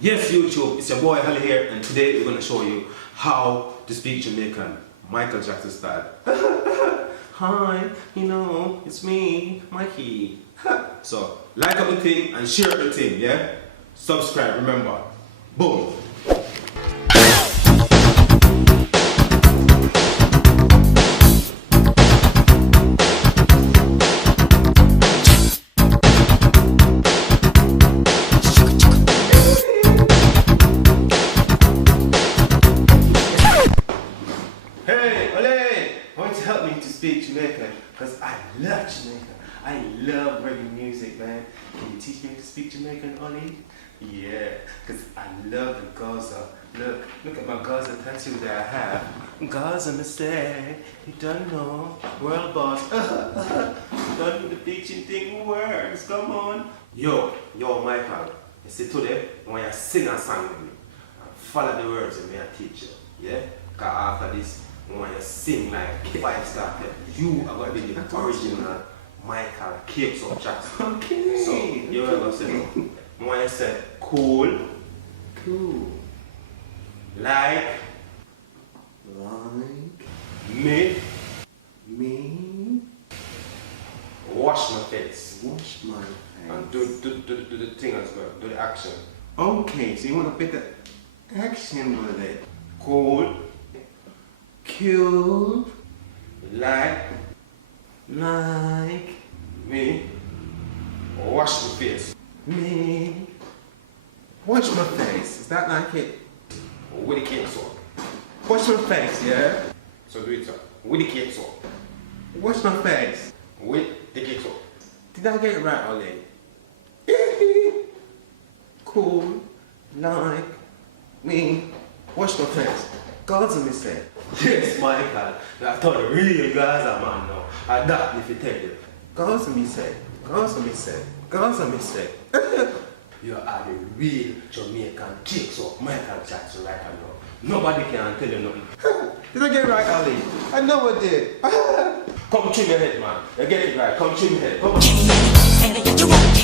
Yes, YouTube, it's your boy Holly here, and today we're going to show you how to speak Jamaican, Michael Jackson style. Hi, it's me, Mikey. So, like up the thing and share the thing, yeah? Subscribe, remember. Boom. Hey, Ole! I want you to help me to speak Jamaican, because I love Jamaican. I love reggae music, man. Can you teach me to speak Jamaican, Ole? Yeah, because I love the Gaza. Look at my Gaza tattoo that I have. Gaza mistake, you don't know. World boss. Don't do the teaching thing works, come on. Yo, Michael. You see today, when you sing a song with me, follow the words and me I teach you. Yeah? Because after this, when you sing like 5-star, you are going to be the original Michael Capes of Jackson. Okay. So, you're going to say, when you say cool, like, me, wash my face. And do the thing as well, do the action. Okay, so you want to put the action with it. Cool, Cute, like, like me, wash my face. me. Wash my face. Is that like it? With the cape soap. Wash my face, yeah? So do it, sir. With the cape soap. Wash my face. With the cape soap. Did I get it right, Ollie? Cool, like me. Wash my face. God's a mistake. Yes, Michael. I thought the real guys are man now. I doubt if you take it. God's a mistake. God's a mistake. God's a mistake. You are the real Jamaican king, so Michael Jackson right now. Nobody can tell you nothing. Did I get it right, Ollie? I know I did. Come trim your head, man. You get it right. Come trim your head. Come on. And you won't